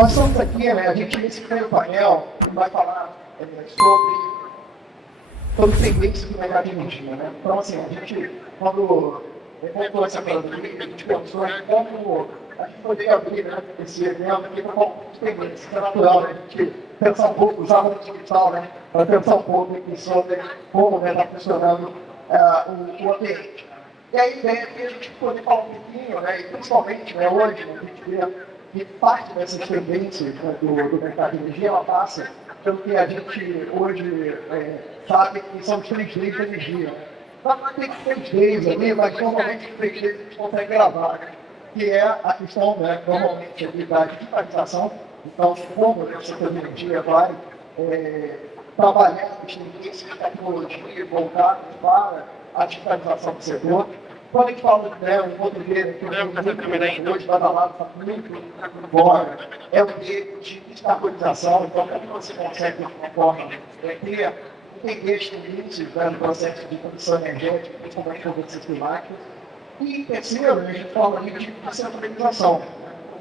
Nós estamos aqui, né, a gente nesse primeiro painel vai falar sobre tendências do mercado de energia, né? Então, assim, a gente, quando montou essa pandemia, a gente pensou em como a gente poderia abrir, né, esse evento aqui para algumas tendências. É natural, né, a gente pensar um pouco, usar o digital, né, para pensar um pouco aqui sobre como está funcionando o ambiente. E a ideia é que a gente poder falar um pouquinho, né, e principalmente, né, hoje, a gente vê que parte dessas tendências, né, do mercado de energia, ela passa pelo que a gente hoje sabe que são os 3Ds da energia. Não tem 3Ds ali, mas normalmente os 3Ds a gente consegue gravar, né? Que é a questão, né, normalmente, da digitalização. Então, como o setor de energia vai trabalhar as tendências de tecnologia voltadas para a digitalização do setor. Quando a gente fala de um português que hoje está falado, está muito embora, é o meio de descarbonização. Então, como você consegue, de alguma forma, entender os limites no processo de produção energética, principalmente com mudanças climáticas. E, terceiro, a gente fala de descentralização.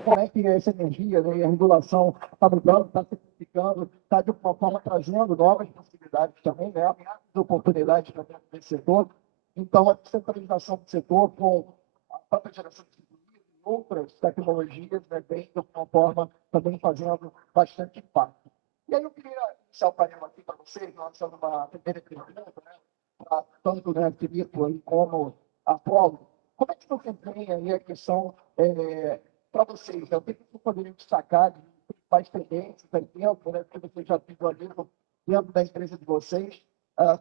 Como é que essa energia, né, e a regulação está mudando, está simplificando, está de alguma forma trazendo novas possibilidades também, né, oportunidades para dentro desse setor. Então, a descentralização do setor com a própria geração de energia e outras tecnologias, né, vem de alguma forma também fazendo bastante impacto. E aí eu queria iniciar o painel aqui para vocês, lançando uma primeira pergunta, né, tanto né, Filipe como a Apolo. Como é que você vê aí a questão para vocês? O que vocês poderiam destacar de principais tendências aí dentro, né, que vocês já visualizam dentro da empresa de vocês,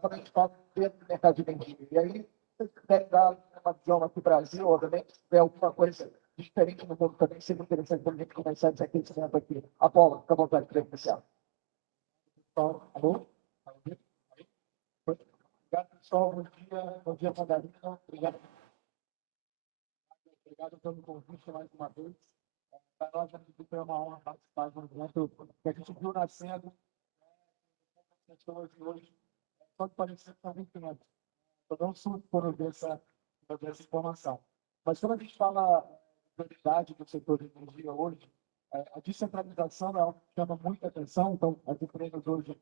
quando a gente fala dentro do mercado de energia? E aí, se vocês quiserem dar uma visão aqui no Brasil, obviamente, se tiver alguma coisa diferente no mundo também, seria interessante para a gente começar esse aquecimento aqui. Apolo, fica à vontade para iniciar. Alô? Obrigado, pessoal. Bom dia, Mandarina. Obrigado pelo convite mais uma vez. Para nós, é uma honra participar de um evento que a gente viu nascendo pessoas hoje, pode parecer que alguém tem. Eu não sou por ver essa informação. Mas quando a gente fala da prioridade do setor de energia hoje, a descentralização é algo que chama muita atenção. Então, as empresas hoje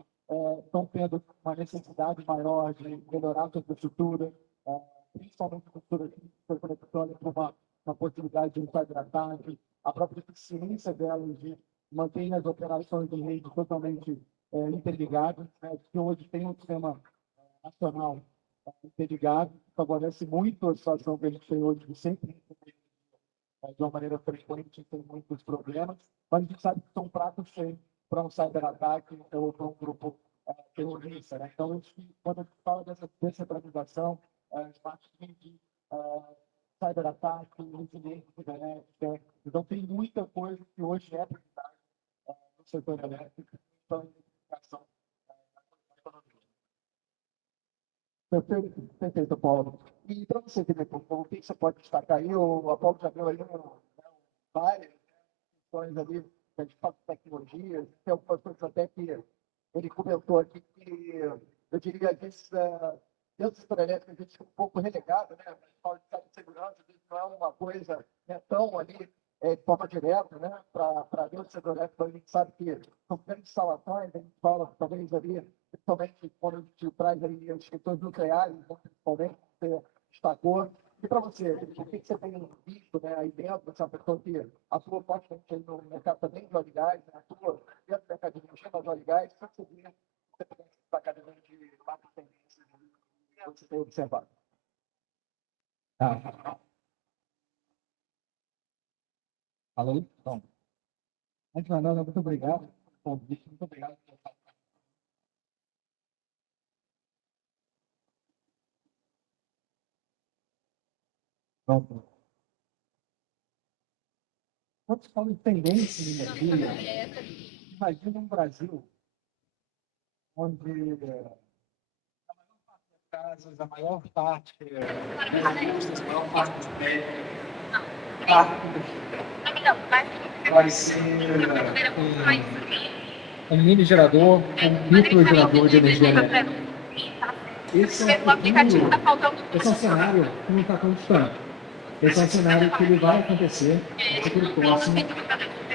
estão tendo uma necessidade maior de melhorar a sua infraestrutura, principalmente a infraestrutura que foi conectada para uma possibilidade de um cyber-ataque, a própria eficiência delas de manter as operações de rede totalmente interligadas, né, que hoje tem um sistema nacional interligado, que favorece muito a situação que a gente tem hoje de sempre de uma maneira frequente, tem muitos problemas, mas a gente sabe que são pratos cheios para um cyber-ataque ou para um grupo terrorista. Né? Então, quando a gente fala dessa descentralização, parte de cyber-ataque, resiliência cibernética, então tem muita coisa que hoje é prioridade no setor elétrico, para a identificação da economia. Perfeito, Paulo. E para você, Felipe, o que você pode destacar aí? O Apolo já viu aí várias questões ali de tecnologias, tem algumas coisas até que ele comentou aqui que eu diria que dentro do setor elétrico a gente fica um pouco relegado, né? A gente fala de segurança, não é uma coisa tão ali de forma direta, né? Para dentro do setor elétrico, a gente sabe que são grandes instalações, a gente fala talvez ali, principalmente quando a gente traz aí os escritores nucleares, principalmente, você destacou. E para você, o que você tem visto, né, aí dentro, essa pessoa que atua fortemente no mercado também de óleo e gás, né, atua dentro do mercado de energia, mas óleo e gás, o que você vê, você pode destacar de várias tendências que você tem observado? Alô? Então, antes de nada, muito obrigado. Muito obrigado. Pronto. Quando se fala de tendência de energia, imagina um Brasil onde casas, a maior parte das indústrias, a maior parte dos médicos, vai ser um mini gerador, um microgerador de energia elétrica. Esse é um cenário que não está tão distante. Esse é um cenário que ele vai acontecer no futuro próximo.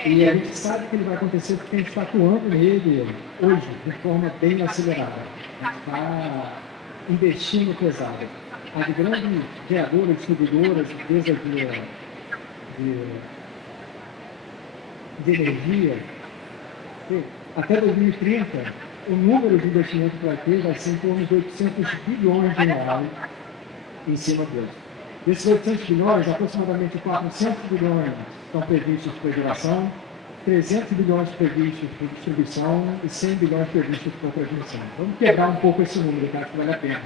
E a gente sabe que ele vai acontecer porque a gente está atuando nele hoje, de forma bem acelerada. A gente está investindo pesado. As grandes geadoras, distribuidoras, empresas de energia, até 2030, o número de investimento que vai ter vai ser em torno de 800 bilhões de reais em cima deles. Desses 800 bilhões, aproximadamente 400 bilhões estão previstos para geração, 300 bilhões previstos para distribuição e 100 bilhões previstos para transmissão. Vamos quebrar um pouco esse número, que acho que vale a pena.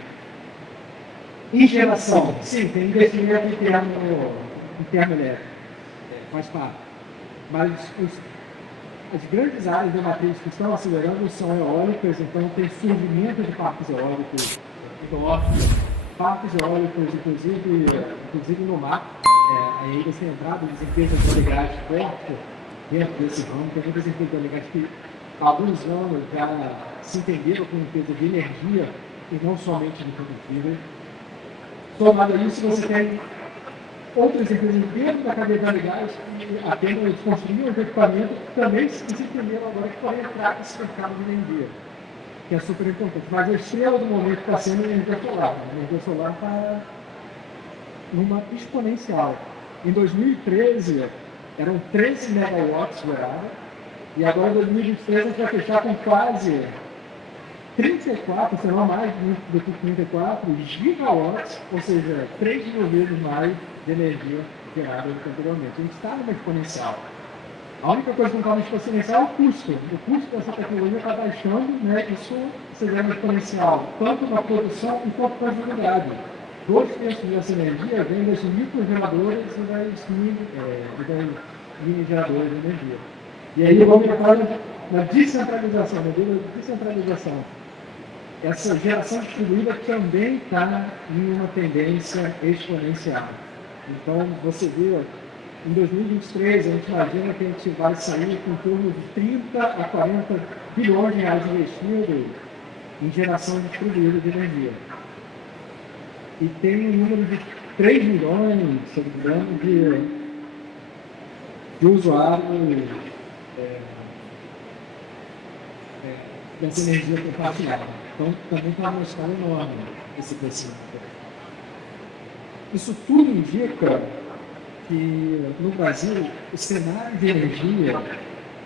Em geração, sim, tem investimento em termo elétrico, faz parte. Mas as grandes áreas da matriz que estão acelerando são eólicas, então tem surgimento de parques eólicos parques eólicos, inclusive no mar. Aí você tem entrado das empresas de óleo e gás forte dentro desse ramo. Tem muitas empresas de óleo e gás que há alguns anos já se entenderam como empresa de energia e não somente de combustível. Somado a isso, você tem outras empresas dentro da cadeia de óleo e gás que apenas construíam os equipamentos que também se entenderam agora que podem entrar nesse mercado de energia, que é super importante. Mas a estrela do momento está sendo a energia solar. A energia solar está numa exponencial. Em 2013, eram 13 megawatts gerados, e agora em 2023 a gente vai fechar com quase 34, se não mais do que 34 gigawatts, ou seja, 3 mil vezes mais de energia gerada do que anteriormente. A gente está numa exponencial. A única coisa que não está numa exponencial é o custo. O custo dessa tecnologia está baixando, né? Isso seria uma exponencial, tanto na produção quanto na visibilidade. 2/3 dessa energia vem das microgeradores e das mini geradores de energia. E aí vamos entrar na descentralização, essa geração distribuída também está em uma tendência exponencial. Então, você vê, em 2023, a gente imagina que a gente vai sair com em torno de 30 a 40 bilhões de reais investidos em geração distribuída de energia. E tem um número de 3 milhões, se não me engano, de usuários dessa energia compartilhada. Então, também está numa escala enorme esse crescimento. Isso tudo indica que, no Brasil, o cenário de energia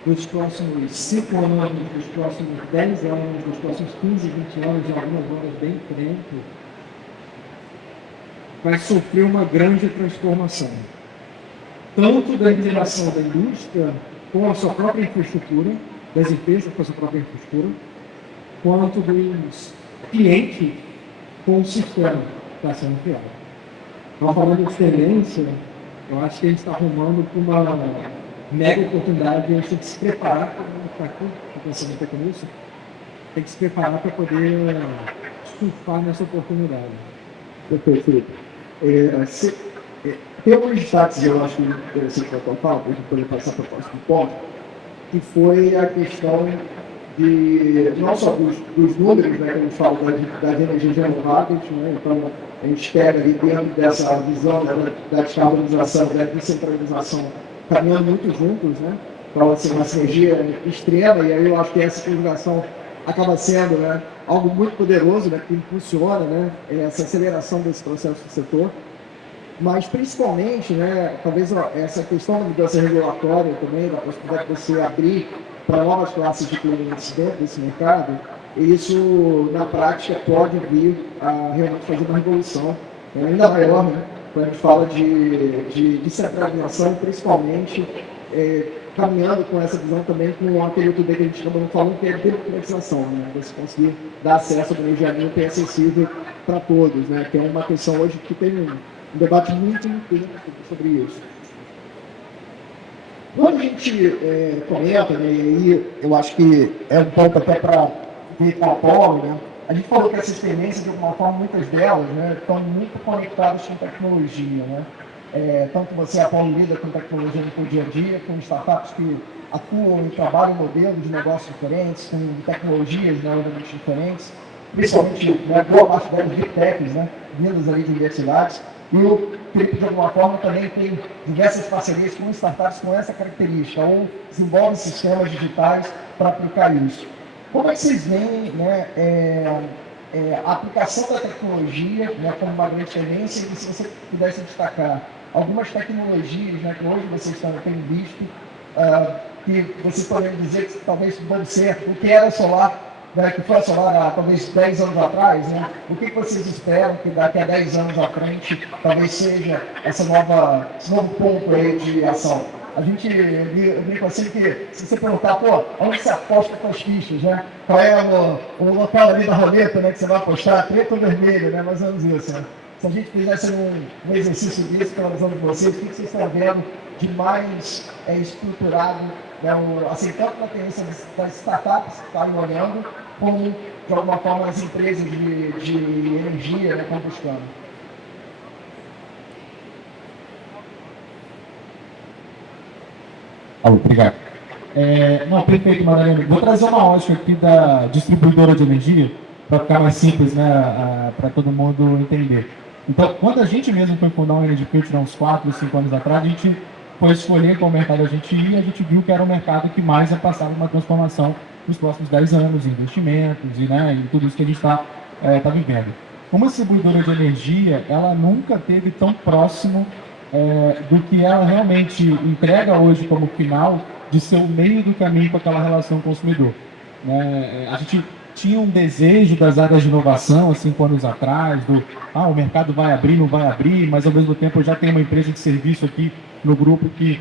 dos próximos 5 anos, dos próximos 10 anos, dos próximos 15, 20 anos, de algumas horas bem frente, vai sofrer uma grande transformação. Tanto da interação da indústria com a sua própria infraestrutura, das empresas com a sua própria infraestrutura, quanto dos clientes com o sistema que está sendo criado. Então, falando de tendência, eu acho que a gente está arrumando para uma mega oportunidade e a gente tem que se preparar para aqui, pensando um pouco nisso, tem que se preparar para poder surfar nessa oportunidade. Perfeito, Felipe. Tem alguns destaques, eu acho interessante para a para a gente poder passar para o próximo ponto, que foi a questão não só dos números, né, que a gente fala das energias renováveis, né, então a gente espera ali dentro dessa visão da descarbonização, da descentralização, caminhando muito juntos, né, para ser uma sinergia extrema, e aí eu acho que essa conjugação acaba sendo, né, algo muito poderoso, né, que impulsiona, né, essa aceleração desse processo do setor. Mas, principalmente, né, talvez essa questão da mudança regulatória também, da possibilidade de você abrir para novas classes de clientes dentro desse mercado, isso, na prática, pode vir a realmente fazer uma revolução ainda maior, né, quando a gente fala de descentralização, principalmente caminhando com essa visão também com aquele outro bem que a gente acabou falando, que é a democratização, né, você conseguir dar acesso a uma energia limpa e acessível para todos, né, que é uma questão hoje que tem um debate muito intenso sobre isso. Quando a gente comenta, né, e aí eu acho que é um ponto até para vir com a Apollo, né, a gente falou que essas tendências, de alguma forma, muitas delas, né, estão muito conectadas com tecnologia, né? Tanto você, a Apollo, lida com tecnologia no dia a dia, com startups que atuam e trabalham em modelos de negócios diferentes, com tecnologias, né, diferentes, principalmente, né, boa parte delas de techs, né, vindas ali de universidades. E o Felipe, de alguma forma, também tem diversas parcerias com startups com essa característica, ou desenvolve sistemas digitais para aplicar isso. Como é que vocês veem, né, a aplicação da tecnologia, né, como uma grande tendência, e se você pudesse destacar algumas tecnologias, né, que hoje vocês têm visto, que vocês poderiam dizer que talvez vão ser o que era solar, né, que foi a solar há talvez 10 anos atrás, né? O que vocês esperam que daqui a 10 anos à frente talvez seja esse novo ponto aí de ação? A gente brinca assim que, se você perguntar, pô, onde você aposta com as fichas, né? Qual é o local ali da roleta, né, que você vai apostar, preto ou vermelho, né? Mais ou menos isso, né? Se a gente fizesse um exercício desse pela visão de vocês, o que vocês estão vendo de mais estruturado, né, assim, tanto na tendência das startups que estão olhando, como, de alguma forma, as empresas de energia, né, estão buscando? Obrigado. Não, perfeito, Madalena. Vou trazer uma ótica aqui da distribuidora de energia, para ficar mais simples, né, para todo mundo entender. Então, quando a gente mesmo foi fundar o Energy Future há uns 4, 5 anos atrás, a gente foi escolher qual mercado a gente ia, e a gente viu que era o mercado que mais ia passar uma transformação nos próximos 10 anos, em investimentos e, né, em tudo isso que a gente está vivendo. Uma distribuidora de energia, ela nunca teve tão próximo do que ela realmente entrega hoje como final, de ser o meio do caminho com aquela relação consumidor. A gente tinha um desejo das áreas de inovação há 5 anos atrás, o mercado vai abrir, não vai abrir, mas ao mesmo tempo eu já tenho uma empresa de serviço aqui no grupo que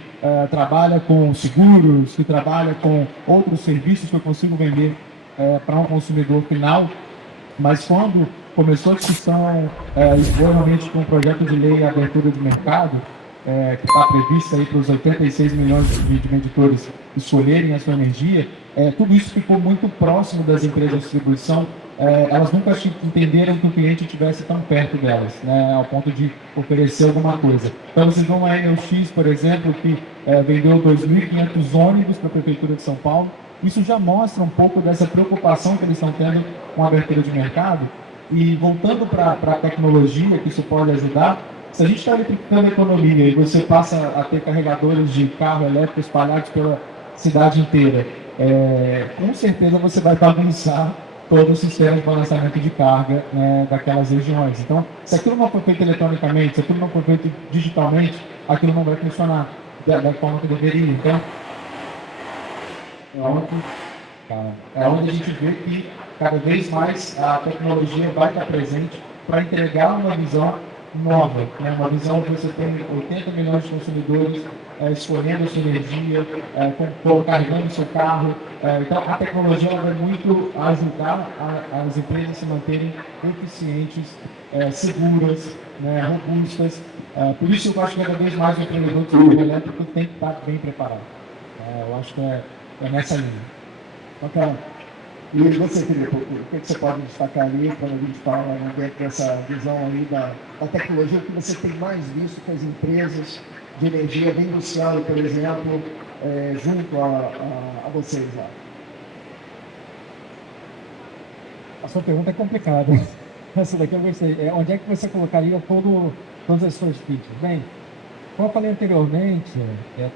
trabalha com seguros, que trabalha com outros serviços que eu consigo vender para um consumidor final. Mas quando começou a discussão, realmente com um projeto de lei a abertura de mercado, que está prevista aí para os 86 milhões de medidores escolherem a sua energia, tudo isso ficou muito próximo das empresas de distribuição. Elas nunca entenderam que o cliente estivesse tão perto delas, né, ao ponto de oferecer alguma coisa. Então, vocês vão uma Enel X, por exemplo, que vendeu 2.500 ônibus para a Prefeitura de São Paulo. Isso já mostra um pouco dessa preocupação que eles estão tendo com a abertura de mercado. E voltando para a tecnologia, que isso pode ajudar, se a gente está eletrificando a economia e você passa a ter carregadores de carro elétrico espalhados pela cidade inteira, com certeza você vai bagunçar todo o sistema de balanceamento de carga, daquelas regiões. Então, se aquilo não for feito eletronicamente, se aquilo não for feito digitalmente, aquilo não vai funcionar da forma que deveria. Então, é onde a gente vê que cada vez mais a tecnologia vai estar presente para entregar uma visão nova, né? Uma visão onde você tem 80 milhões de consumidores escolhendo a sua energia, carregando o seu carro. Então, a tecnologia vai muito ajudar as empresas a se manterem eficientes, seguras, né, robustas. Por isso, eu acho que cada vez mais o empreendedor de setor elétrico tem que estar bem preparado. Eu acho que é nessa linha. Bacana. E você, Felipe, o que você pode destacar ali para a gente falar dentro dessa visão aí da tecnologia, o que você tem mais visto que as empresas de energia vêm buscando, por exemplo, junto a vocês lá? A sua pergunta é complicada. Essa daqui eu gostei. Onde é que você colocaria todas as suas fichas? Bem, como eu falei anteriormente,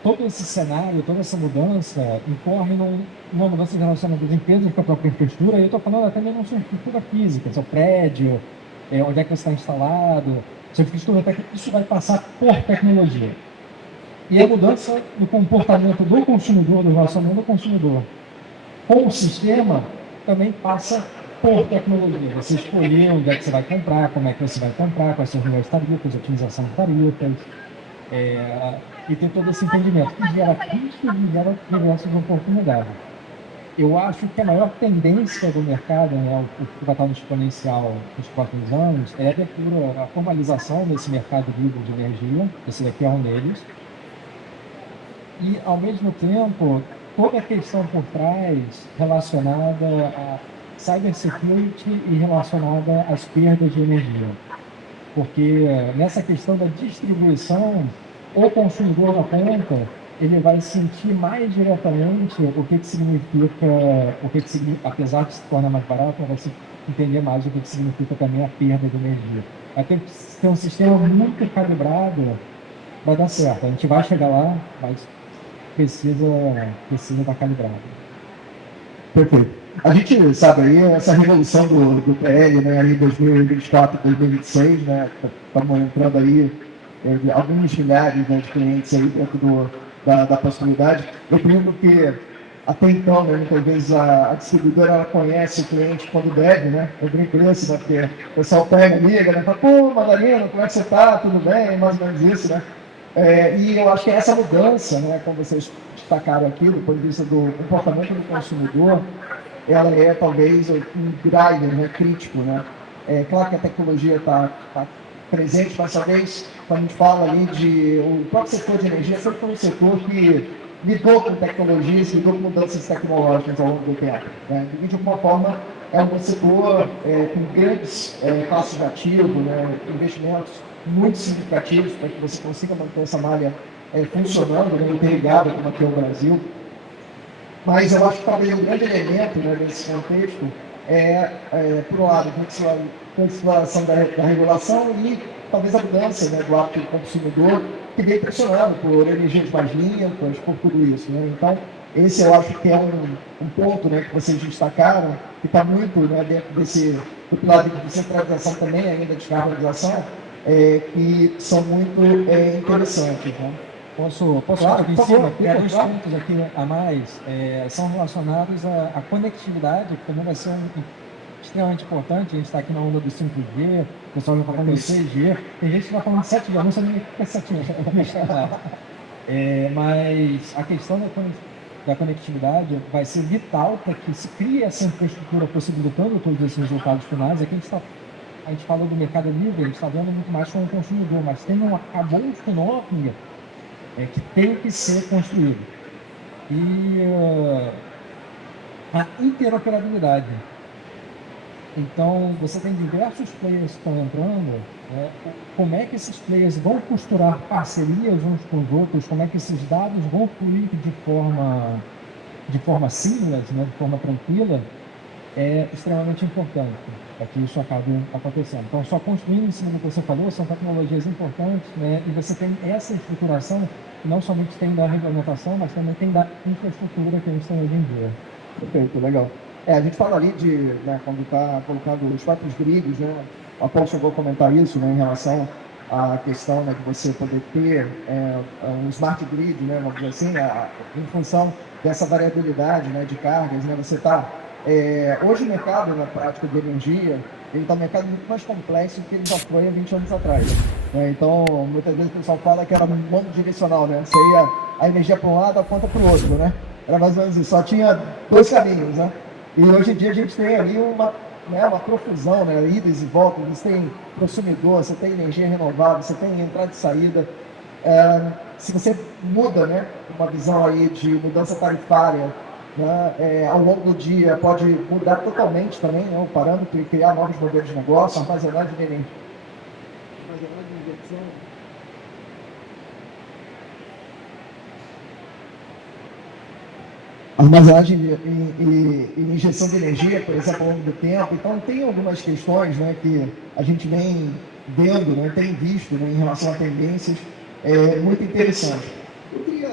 todo esse cenário, toda essa mudança incorre numa mudança de relacionamento das empresas com a própria infraestrutura, e eu estou falando até mesmo sua infraestrutura física, seu prédio, onde é que você está instalado, sua infraestrutura técnica, isso vai passar por tecnologia. E a mudança no comportamento do consumidor, do relacionamento do consumidor com o sistema, também passa por tecnologia. Você escolher onde é que você vai comprar, como é que você vai comprar, quais são as melhores tarifas, otimização de tarifas, e ter todo esse entendimento, que gera risco e gera diversas oportunidades. Eu acho que a maior tendência do mercado, né, o que vai estar no exponencial nos próximos anos, é a formalização desse mercado livre de energia, esse daqui é um deles, e, ao mesmo tempo, toda a questão por trás relacionada a cybersecurity e relacionada às perdas de energia. Porque nessa questão da distribuição, o consumidor na ponta, ele vai sentir mais diretamente o que significa, apesar de se tornar mais barato, vai entender mais o que significa também a perda de energia. Vai ter que ter um sistema muito calibrado para dar certo. A gente vai chegar lá, mas precisa estar calibrado. Perfeito. A gente sabe aí, essa revolução do PL, né, aí 2024, 2026, né, estamos entrando aí alguns milhares, né, de clientes aí dentro da possibilidade. Eu acredito que até então, né, muitas vezes a distribuidora ela conhece o cliente quando deve, né? Eu brinco isso, né? Porque o pessoal pega, liga, né? Fala, pô, Madalena, como é que você tá? Tudo bem? Mais ou menos isso, né? E eu acho que essa mudança, né, como vocês destacaram aqui, do ponto de vista do comportamento do consumidor, ela é talvez um driver, né, crítico, né? É claro que a tecnologia está presente, mas talvez quando a gente fala ali o próprio setor de energia sempre foi um setor que lidou com tecnologias, lidou com mudanças tecnológicas ao longo do tempo, né? E de alguma forma é um setor com grandes classes de ativo, né, investimentos muito significativos para que você consiga manter essa malha funcionando, né, interligada como aqui é o Brasil. Mas eu acho que talvez um grande elemento, né, nesse contexto por um lado, a consideração da regulação e talvez a mudança, né, do hábito do consumidor, que vem pressionado por energias mais limpas, por tudo isso, né? Então, esse eu acho que é um ponto, né, que vocês destacaram, que está muito, né, dentro do pilar de descentralização também, ainda de descarbonização, que são muito interessantes, né? Posso Claro, falar aqui em por cima? favor, Porque dois claro. pontos aqui a mais são relacionados à conectividade, que também vai ser extremamente importante. A gente está aqui na onda do 5G, o pessoal já está falando de 6G, tem gente que está falando de 7G, eu não sei nem o que é 7G. Mas a questão da conectividade vai ser vital para que se crie essa infraestrutura possibilitando todos esses resultados finais. Aqui a gente falou do mercado livre, a gente está vendo muito mais com o consumidor, mas tem um arcabouço enorme que tem que ser construído. E a interoperabilidade. Então, você tem diversos players que estão entrando, né? Como é que esses players vão costurar parcerias uns com os outros, como é que esses dados vão fluir de forma simples, né? De forma tranquila, é extremamente importante para que isso acabe acontecendo. Então, só construindo em cima do que você falou, são tecnologias importantes, né? E você tem essa estruturação que não somente tem da regulamentação, mas também tem da infraestrutura que a gente tem hoje em dia. Perfeito, legal. A gente fala ali né, quando está colocando os próprios grids, né? O Apolo chegou a comentar isso, né, em relação à questão, né, de você poder ter um smart grid, né, vamos dizer assim, em função dessa variabilidade, né, de cargas, né, você está... hoje o mercado, na prática de energia, ele está um mercado muito mais complexo do que ele já foi há 20 anos atrás. Né? Então, muitas vezes o pessoal fala que era um mono-direcional, né? Você ia a energia para um lado, a conta para o outro, né? Era mais ou menos isso, só tinha dois caminhos, né? E hoje em dia a gente tem ali uma profusão, né? Idas e voltas, você tem consumidor, você tem energia renovável, você tem entrada e saída. Se você muda, né, uma visão aí de mudança tarifária, né, ao longo do dia pode mudar totalmente também, né, o parâmetro e criar novos modelos de negócio, armazenagem de energia. Armazenagem de injeção. Armazenagem e injeção de energia, por exemplo, ao longo do tempo. Então, tem algumas questões, né, que a gente vem vendo, né, tem visto, né, em relação a tendências muito interessantes. Eu queria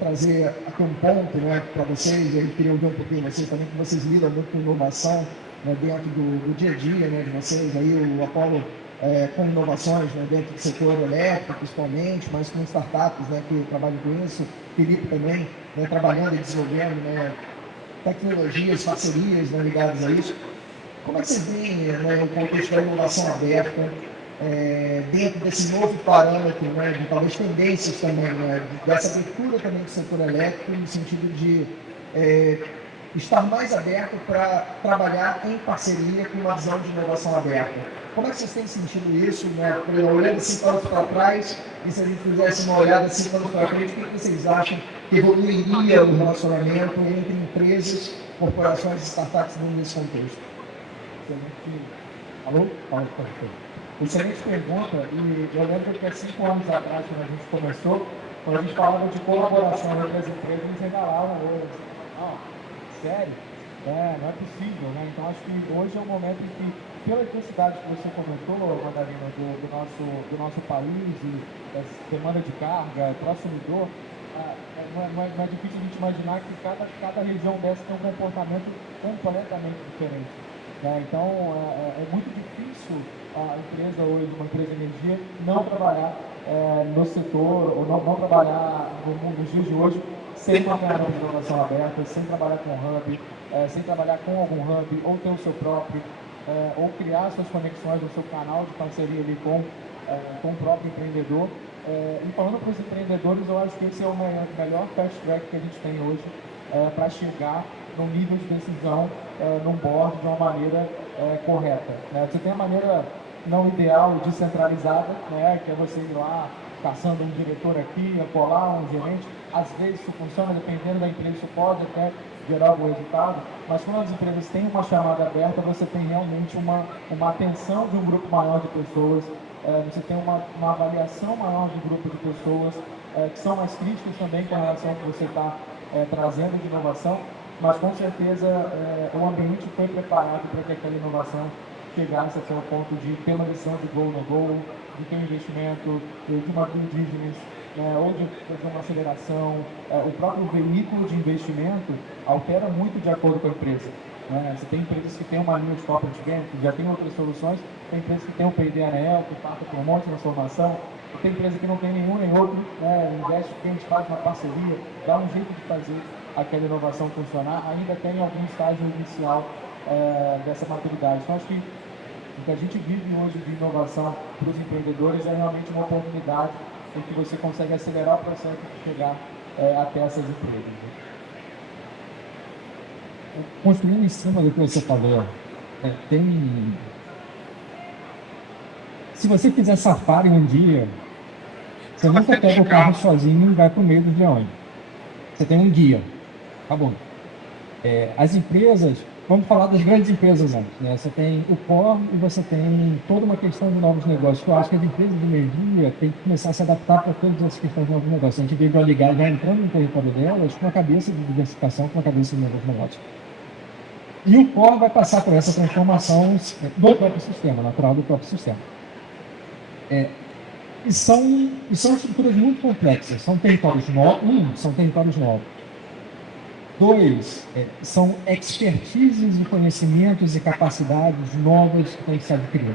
trazer aqui um ponto, né, para vocês, eu queria ouvir um pouquinho vocês também, que vocês lidam muito com inovação, né, dentro do dia a dia, né, de vocês, aí o Apolo com inovações, né, dentro do setor elétrico, principalmente, mas com startups, né, que trabalham com isso, Felipe também, né, trabalhando e desenvolvendo, né, tecnologias, parcerias, né, ligadas a isso. Como é que vocês veem, né, o contexto da inovação aberta dentro desse novo parâmetro, né, de talvez tendências também, né, dessa abertura também do setor elétrico, no sentido de estar mais aberto para trabalhar em parceria com uma visão de inovação aberta? Como é que vocês têm sentido isso, né, olhando 5 anos para trás, e se a gente fizesse uma olhada 5 anos para frente, o que vocês acham que evoluiria o relacionamento entre empresas, corporações e startups nesse contexto? Alô? Excelente pergunta, e eu lembro que há 5 anos atrás, quando a gente começou, quando a gente falava de colaboração entre as empresas, a gente regalava o olho. Sério? Não é possível, né? Então acho que hoje é um momento em que, pela necessidade que você comentou, Madalena, do nosso país e essa demanda de carga, consumidor, não é difícil a gente imaginar que cada região dessa tem um comportamento completamente diferente. Né? Então é muito difícil a empresa hoje, uma empresa de energia, não trabalhar no setor, ou não trabalhar nos dias de hoje sem uma ferramenta de inovação aberta, sem trabalhar com hub, sem trabalhar com algum hub, ou ter o seu próprio, ou criar suas conexões no seu canal de parceria ali com o próprio empreendedor. E falando para os empreendedores, eu acho que esse é o melhor fast track que a gente tem hoje para chegar no nível de decisão no board de uma maneira correta. Né? Você tem a maneira não ideal, descentralizada, né? Que é você ir lá caçando um diretor aqui, colar um gerente. Às vezes isso funciona, dependendo da empresa, isso pode até gerar algum resultado, mas quando as empresas têm uma chamada aberta, você tem realmente uma atenção de um grupo maior de pessoas, você tem uma avaliação maior de um grupo de pessoas que são mais críticas também com relação ao que você está trazendo de inovação, mas com certeza o ambiente foi preparado para que aquela inovação chegasse até o ponto de ter uma decisão de go no go, de ter um investimento, de uma due diligence, ou de fazer uma aceleração. O próprio veículo de investimento altera muito de acordo com a empresa. Você tem empresas que têm uma linha de corporate bank, já tem outras soluções, tem empresas que têm o P&D anel, que passa por um monte de transformação, tem empresa que não tem nenhum nem outro, investe, que a gente faz uma parceria, dá um jeito de fazer aquela inovação funcionar, ainda tem algum estágio inicial dessa maturidade. Então, acho que o que a gente vive hoje de inovação para os empreendedores é realmente uma oportunidade em que você consegue acelerar o processo de chegar até essas empresas. Construindo em cima do que você falou, se você quiser safar em um dia, você nunca pega o carro sozinho e vai para o meio dos leões. Você tem um guia. Acabou. As empresas, vamos falar das grandes empresas antes, né? Você tem o core e você tem toda uma questão de novos negócios. Eu acho que as empresas de energia têm que começar a se adaptar para todas essas questões de novos negócios. A gente veio a ligar já entrando no território delas com a cabeça de diversificação, com a cabeça de novos negócios. E o core vai passar por essa transformação do próprio sistema, natural do próprio sistema. E são estruturas muito complexas. São territórios novos. São territórios novos. 2, são expertises e conhecimentos e capacidades novas que têm que ser adquiridas.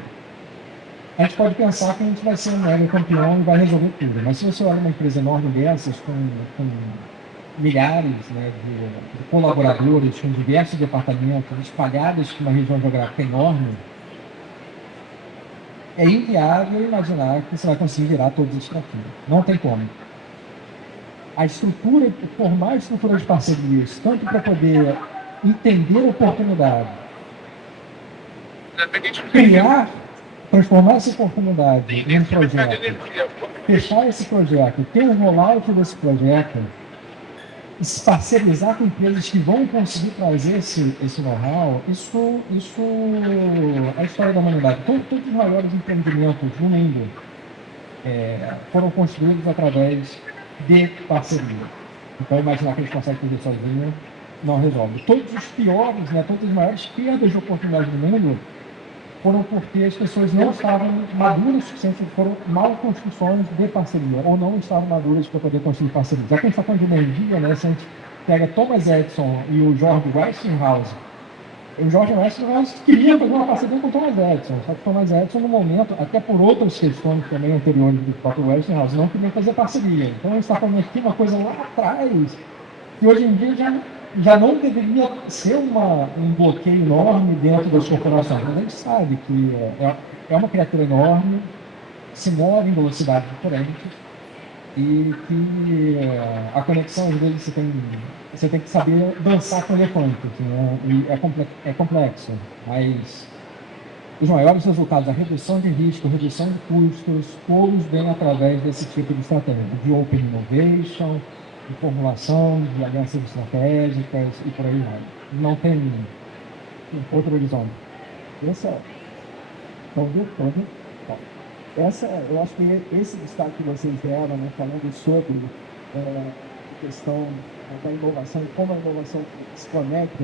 A gente pode pensar que a gente vai ser um mega campeão e vai resolver tudo, mas se você olha uma empresa enorme dessas, com milhares de colaboradores, com diversos departamentos espalhados em uma região geográfica enorme, é inviável imaginar que você vai conseguir virar todos os desafios. Não tem como. A estrutura, formar a estrutura de parcerias, tanto para poder entender a oportunidade, transformar essa oportunidade em um projeto, fechar esse projeto, ter um rollout desse projeto, e se parcerizar com empresas que vão conseguir trazer esse know-how, isso é a história da humanidade. Todos os maiores empreendimentos no mundo foram construídos através de parceria. Então, imaginar que eles conseguem fazer sozinho não resolve. Todos os piores, todas as maiores perdas de oportunidade do mundo foram porque as pessoas não estavam maduras o suficiente, foram mal construções de parceria, ou não estavam maduras para poder construir parceria. Já que a gente está falando de energia, se a gente pega Thomas Edison e o George Westinghouse, o George Westinghouse queria fazer uma parceria com o Thomas Edison, só que o Thomas Edison, no momento, até por outras questões também anteriores do próprio Westinghouse, não queria fazer parceria. Então, a gente está falando aqui uma coisa lá atrás, que hoje em dia já não deveria ser um bloqueio enorme dentro das corporações. Mas a gente sabe que é uma criatura enorme, se move em velocidade diferente, e que a conexão, às vezes, você tem que saber dançar com o elefante, e é complexo, mas os maiores resultados, a redução de risco, redução de custos, todos vêm através desse tipo de estratégia, de open innovation, de formulação, de alianças estratégicas e por aí vai. Não tem outra visão. Eu acho que esse destaque que vocês deram, falando sobre a questão da inovação e como a inovação se conecta,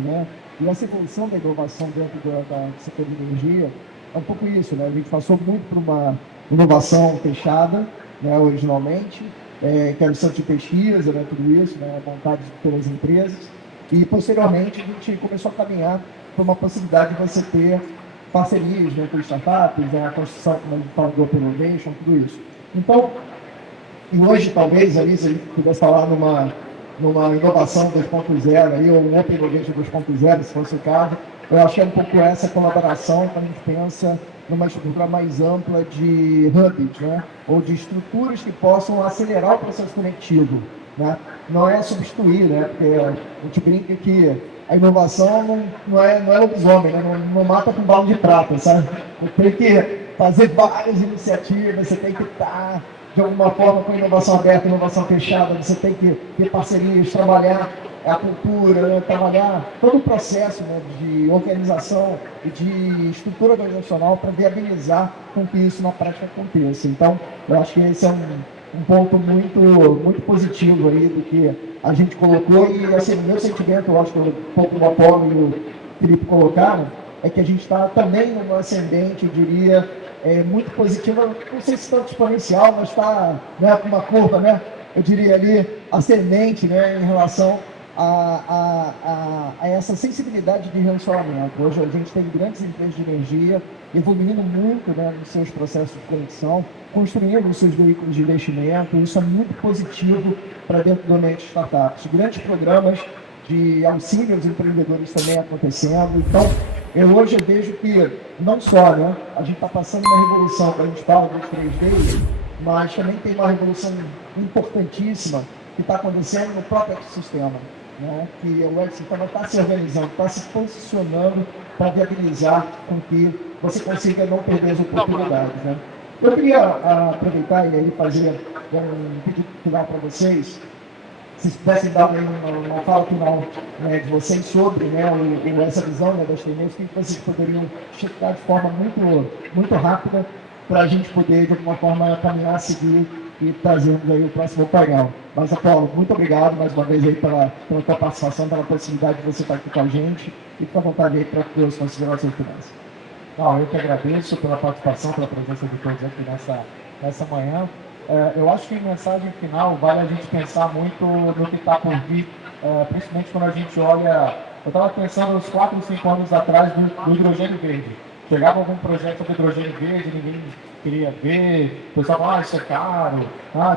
E essa evolução da inovação dentro da setor de energia é um pouco isso, né? A gente passou muito por uma inovação fechada, né, originalmente, que era o centro de pesquisa, né, tudo isso, né, montado pelas empresas, e posteriormente a gente começou a caminhar para uma possibilidade de você ter parcerias, né, com startups, né, a construção, como a gente falou, do Open Innovation, tudo isso. Então, e hoje talvez ali, se a gente pudesse falar numa inovação 2.0 aí, ou um Open Innovation 2.0, se fosse o caso, eu acho que é um pouco essa colaboração quando a gente pensa numa estrutura mais ampla de hubs, né? Ou de estruturas que possam acelerar o processo conectivo, né? Não é substituir, né? Porque a gente brinca que a inovação não é lobisomem, né? Não mata com bala de prata, sabe? Você tem que fazer várias iniciativas, você tem que estar de alguma forma com inovação aberta, inovação fechada, você tem que ter parcerias, trabalhar a cultura, né, trabalhar todo o processo, né, de organização e de estrutura organizacional para viabilizar com que isso na prática aconteça. Então, eu acho que esse é um ponto muito positivo aí do que a gente colocou e, assim, meu sentimento, eu acho que um pouco o Apolo e o Felipe colocaram, é que a gente está também numa ascendente, eu diria, muito positiva, não sei se tanto exponencial, mas está, né, com uma curva, né, eu diria ali, ascendente, né, em relação a essa sensibilidade de relacionamento. Hoje a gente tem grandes empresas de energia evoluindo muito, né, nos seus processos de conexão, construindo os seus veículos de investimento, isso é muito positivo para dentro do ambiente de startups. Grandes programas de auxílio aos empreendedores também acontecendo. Então, hoje eu vejo que não só, né, a gente está passando uma revolução, quando a gente fala dos 3D, mas também tem uma revolução importantíssima que está acontecendo no próprio ecossistema, né, que o ecossistema está se organizando, está se posicionando para viabilizar com que você consiga não perder as oportunidades, né. Eu queria aproveitar e aí fazer um pedido final para vocês, se pudessem dar uma fala final, né, de vocês sobre, né, essa visão, né, das tendências, que vocês poderiam checar de forma muito rápida para a gente poder, de alguma forma, caminhar, seguir e trazermos aí o próximo painel. Mas, Apolo, muito obrigado mais uma vez aí pela tua participação, pela possibilidade de você estar aqui com a gente e fica à vontade aí para as considerações finais. Não, eu que agradeço pela participação, pela presença de todos aqui nessa manhã. Eu acho que em mensagem final vale a gente pensar muito no que está por vir, principalmente quando a gente olha. Eu estava pensando uns 4 ou 5 anos atrás do hidrogênio verde. Chegava algum projeto sobre hidrogênio verde, ninguém queria ver, o pessoal falava, isso é caro,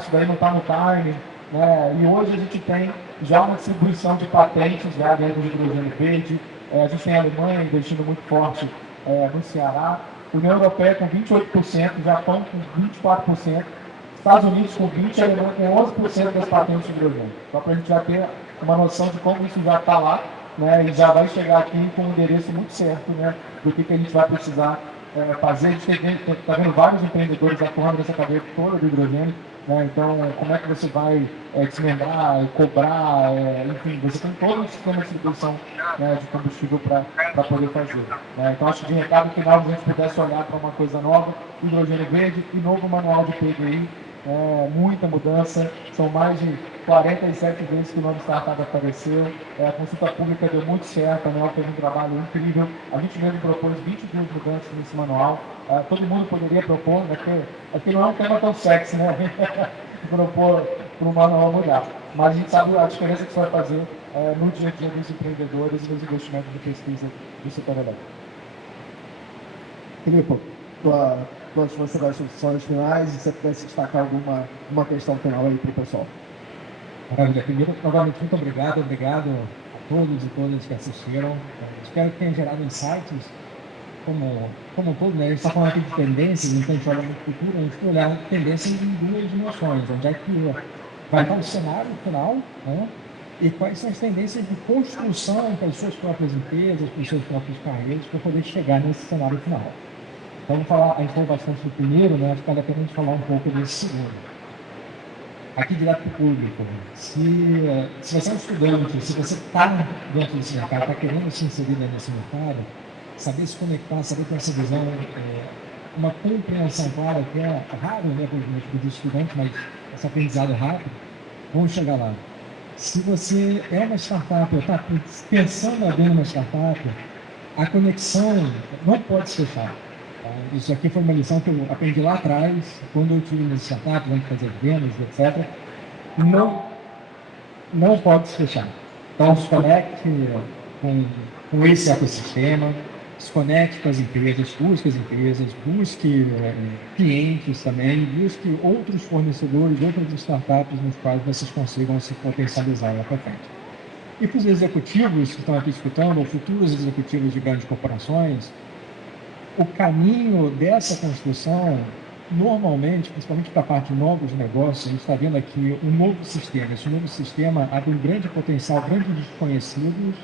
isso daí não está no time. Né? E hoje a gente tem já uma distribuição de patentes já dentro do hidrogênio verde. A gente tem a Alemanha investindo muito forte no Ceará, União Europeia com 28%, Japão com 24%, Estados Unidos com 20%, a Alemanha com 11% das patentes de hidrogênio. Só para a gente já ter uma noção de como isso já está lá, né, e já vai chegar aqui com um endereço muito certo, né, do que a gente vai precisar fazer. A gente está vendo vários empreendedores atuando nessa cadeia toda do hidrogênio. Né, então, como é que você vai desmembrar, cobrar, enfim, você tem todo um sistema de distribuição, né, de combustível para poder fazer. Né. Então, acho que de recado final, se a gente pudesse olhar para uma coisa nova, hidrogênio verde e novo manual de PGI, muita mudança, são mais de 47 vezes que o nome startup apareceu, a consulta pública deu muito certo, a ANEEL fez um trabalho incrível, a gente mesmo propôs 22 mudanças nesse manual, todo mundo poderia propor, né, porque não é um tema tão sexy, né, propor para o manual mudar, mas a gente sabe a diferença que isso vai fazer no dia a dia dos empreendedores e nos investimentos de pesquisa do setor elétrico. Filipe, tuas considerações finais, e se você pudesse destacar alguma questão final aí para o pessoal. Maravilha. Primeiro, novamente, muito obrigado a todos e todas que assistiram. Espero que tenha gerado insights, como um todo, né? A gente está falando aqui de tendências, então a gente olha no futuro, a gente tem que olhar tendências em duas dimensões, onde é que vai estar o cenário final, né? E quais são as tendências de construção para as suas próprias empresas, para os seus próprios carreiros, para poder chegar nesse cenário final. Então, a gente falou bastante do primeiro, né? Acho que vale a pena a gente falar um pouco desse segundo. Aqui direto para o público, se você é um estudante, se você está dentro desse mercado, está querendo se inserir nesse mercado, saber se conectar, saber ter essa visão, uma compreensão clara, que é raro, né, para os estudantes, mas esse aprendizado é rápido, vamos chegar lá. se você é uma startup ou está pensando em abrir uma startup, a conexão não pode se fechar. Tá? Isso aqui foi uma lição que eu aprendi lá atrás, quando eu tive nas startups, antes de fazer vendas, etc. Não pode se fechar. Então, se conecte com esse ecossistema, se conecte com as empresas, busque clientes também, busque outros fornecedores, outras startups nos quais vocês consigam se potencializar lá para frente. E para os executivos que estão aqui escutando, ou futuros executivos de grandes corporações, o caminho dessa construção, normalmente, principalmente para a parte de novos negócios, a gente está vendo aqui um novo sistema. Esse novo sistema abre um grande potencial, grandes desconhecidos,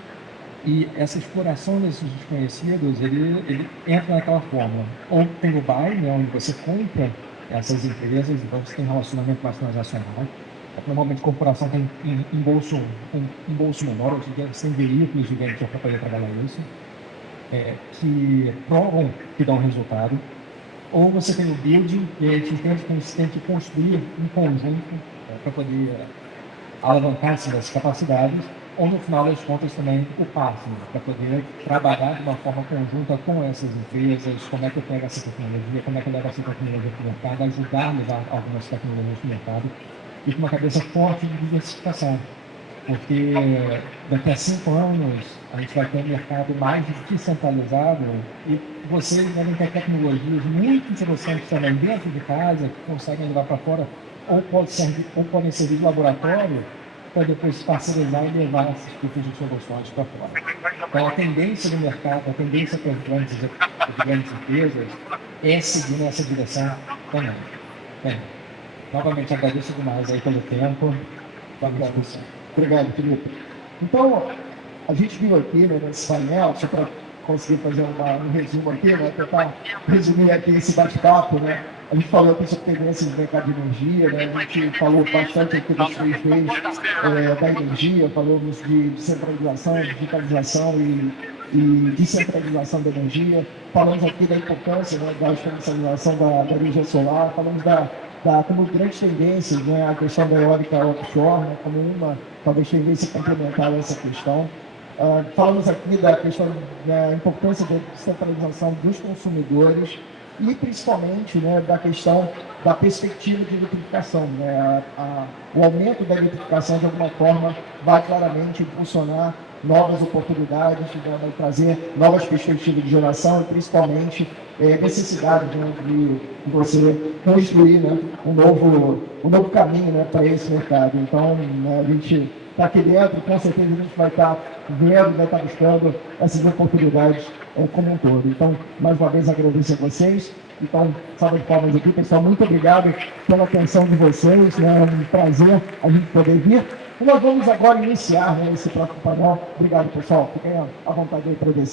e essa exploração desses desconhecidos, ele entra naquela fórmula. Ou tem o buy, né, onde você compra essas empresas, então você tem relacionamento mais transacional. Normalmente a corporação tem um bolso menor, hoje em dia você tem veículos gigantes para poder trabalhar isso, que provam que dão resultado. Ou você tem o building, e a gente entende que você tem que construir um conjunto para poder alavancar essas capacidades, ou no final das contas também o partner, para poder trabalhar de uma forma conjunta com essas empresas, como é que eu pego essa tecnologia, como é que eu levo essa tecnologia para o mercado, ajudar a levar algumas tecnologias para o mercado, e com uma cabeça forte de diversificação. Porque daqui a 5 anos a gente vai ter um mercado mais descentralizado e vocês devem ter tecnologias muito interessantes também dentro de casa, que conseguem levar para fora, ou podem servir de laboratório para depois parcerizar e levar esses tipos de soluções para fora. Então a tendência do mercado, a tendência para as grandes empresas é seguir nessa direção também. Bem, novamente agradeço demais aí pelo tempo. Obrigado, Felipe. Então, a gente viu aqui, né, nesse painel, só para conseguir fazer um resumo aqui, né, tentar resumir aqui esse bate-papo, né? A gente falou aqui sobre tendências do mercado de energia, né? A gente falou bastante aqui dos 3 Ds da energia, falamos de descentralização, digitalização e descentralização da energia. Falamos aqui da importância, né, da comercialização da energia solar, falamos como grandes tendências, né, a questão da eólica offshore, né, como uma, talvez, tendência complementar a essa questão. Falamos aqui da questão da importância da descentralização dos consumidores e, principalmente, né, da questão da perspectiva de eletrificação. Né? O aumento da eletrificação, de alguma forma, vai claramente impulsionar novas oportunidades, vai trazer novas perspectivas de geração e, principalmente, necessidade, né, de você construir, né, um novo caminho, né, para esse mercado. Então, né, a gente está aqui dentro, com certeza a gente vai estar vendo, vai estar buscando essas oportunidades como um todo. Então, mais uma vez, agradeço a vocês. Então, salve de palmas aqui, pessoal. Muito obrigado pela atenção de vocês. É um prazer a gente poder vir. E nós vamos agora iniciar, né, esse próximo painel. Obrigado, pessoal. Fiquem à vontade aí para descer.